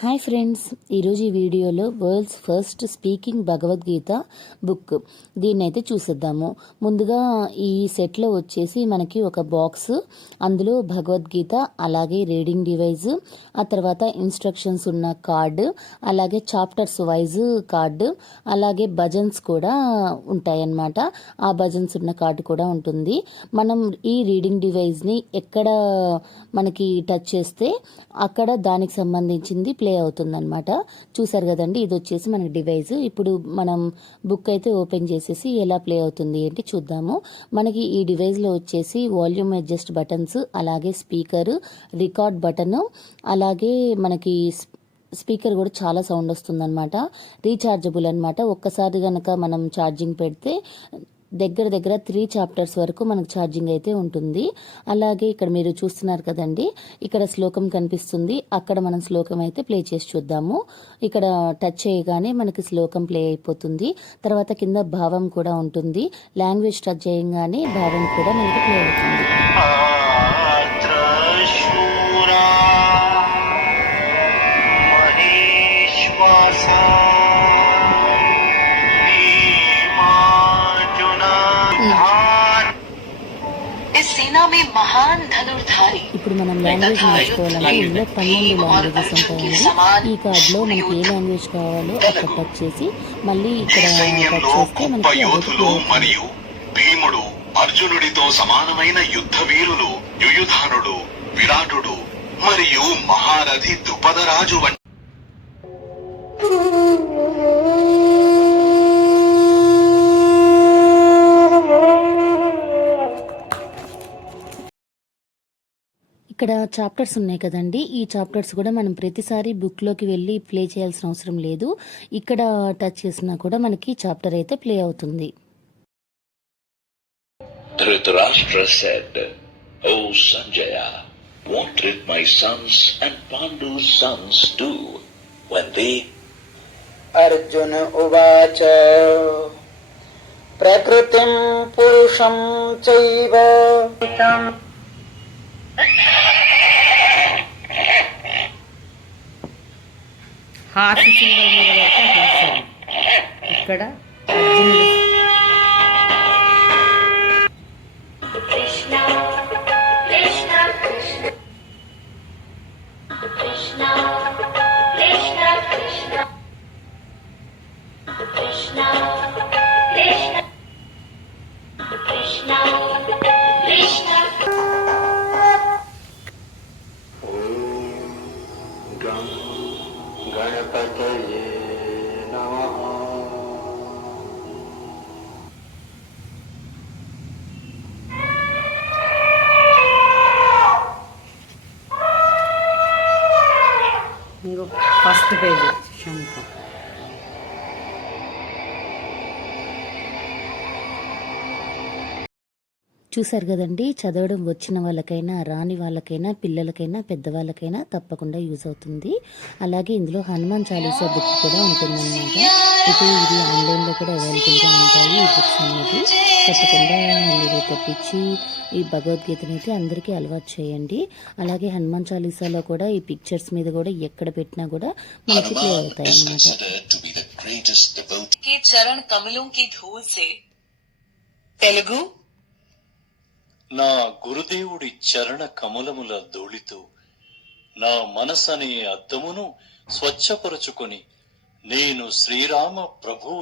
Hi friends ఈరోజు ఈ వీడియోలో world's first speaking Bhagavad Gita book. దీన్ని అయితే చూసేద్దాము. ముందుగా ఈ సెట్లో వచ్చేసి మనకి ఒక బాక్స్ అందులో భగవద్గీత అలాగే రీడింగ్ డివైజ్ ఆ తర్వాత ఇన్స్ట్రక్షన్స్ ఉన్న కార్డు అలాగే చాప్టర్స్ వైజ్ కార్డు అలాగే భజన్స్ కూడా ఉంటాయన్నమాట. ఆ భజన్స్ ఉన్న కార్డు కూడా ఉంటుంది. మనం ఈ రీడింగ్ డివైస్ని ఎక్కడ మనకి టచ్ చేస్తే అక్కడ దానికి సంబంధించింది ప్లే ప్లే అవుతుందనమాట చూసారు కదండి ఇది వచ్చేసి మనకి డివైజ్. ఇప్పుడు మనం బుక్ అయితే ఓపెన్ చేసేసి ఎలా ప్లే అవుతుంది ఏంటి చూద్దాము. మనకి ఈ డివైజ్లో వచ్చేసి వాల్యూమ్ అడ్జస్ట్ బటన్స్ అలాగే స్పీకర్ రికార్డ్ బటన్ అలాగే మనకి స్పీకర్ కూడా చాలా సౌండ్ వస్తుందన్నమాట. రీఛార్జబుల్ అనమాట ఒక్కసారి కనుక మనం ఛార్జింగ్ పెడితే దగ్గర దగ్గర త్రీ చాప్టర్స్ వరకు మనకు ఛార్జింగ్ అయితే ఉంటుంది. అలాగే ఇక్కడ మీరు చూస్తున్నారు కదండి ఇక్కడ శ్లోకం కనిపిస్తుంది. అక్కడ మనం శ్లోకం అయితే ప్లే చేసి చూద్దాము. ఇక్కడ టచ్ చేయగానే మనకి శ్లోకం ప్లే అయిపోతుంది. తర్వాత కింద భావం కూడా ఉంటుంది. లాంగ్వేజ్ టచ్ చేయగానే భావం కూడా మనకి ప్లే అవుతుంది. Oh ఇప్పుడు మనం లాంగ్వేజ్ నేర్చుకోవాలంటే ఇందులో పన్నెండు లాంగ్వేజెస్ ఉంటాయండి ఈ కార్డులో మనకి ఏ లాంగ్వేజ్ కావాలో అక్కడ టచ్ చేసి మళ్ళీ ఇక్కడ టచ్ చేస్తే మనకి. మరియు భీముడు అర్జునుడితో సమానమైన యుద్ధ వీరులు యుయుధానుడు విరాటుడు మరియు మహారథి ద్రుపదరాజు వంటి ఇక్కడ చాప్టర్స్ ఉన్నాయి కదండి. ఈ చాప్టర్స్ కూడా మనం ప్రతిసారి బుక్లోకి వెళ్ళి ప్లే చేయాల్సిన అవసరం లేదు. ఇక్కడ టచ్ చేసినా కూడా మనకి చాప్టర్ అయితే ప్లే అవుతుంది. Dhritarashtra said, ప్రకృతి పురుషం చైవ హార్స్ సింబల్ మీద పెడితే Krishna, వస్తుంది Krishna ページ。シャンパン。చూసారు కదండి చదవడం వచ్చిన వాళ్ళకైనా రాని వాళ్ళకైనా పిల్లలకైనా పెద్దవాళ్ళకైనా తప్పకుండా యూజ్ అవుతుంది. అలాగే ఇందులో హనుమాన్ చాలీసా బుక్ కూడా ఉంటుందన్నమాట. ఇది ఇది ఆన్లైన్లో కూడా అవైలబుల్గా ఉంటాయి ఈ బుక్స్ అనేది తప్పకుండా మీరు తెప్పించి ఈ భగవద్గీతని అయితే అందరికీ అలవాటు చేయండి. అలాగే హనుమాన్ చాలీసాలో కూడా ఈ పిక్చర్స్ మీద కూడా ఎక్కడ పెట్టినా కూడా మనకి ప్లే అవుతాయి అన్నమాట. Considered నా గురుదేవుడి చరణ కమలముల ధూళితో నా మనసనే అద్దమును స్వచ్ఛపరుచుకొని నేను శ్రీరామ ప్రభు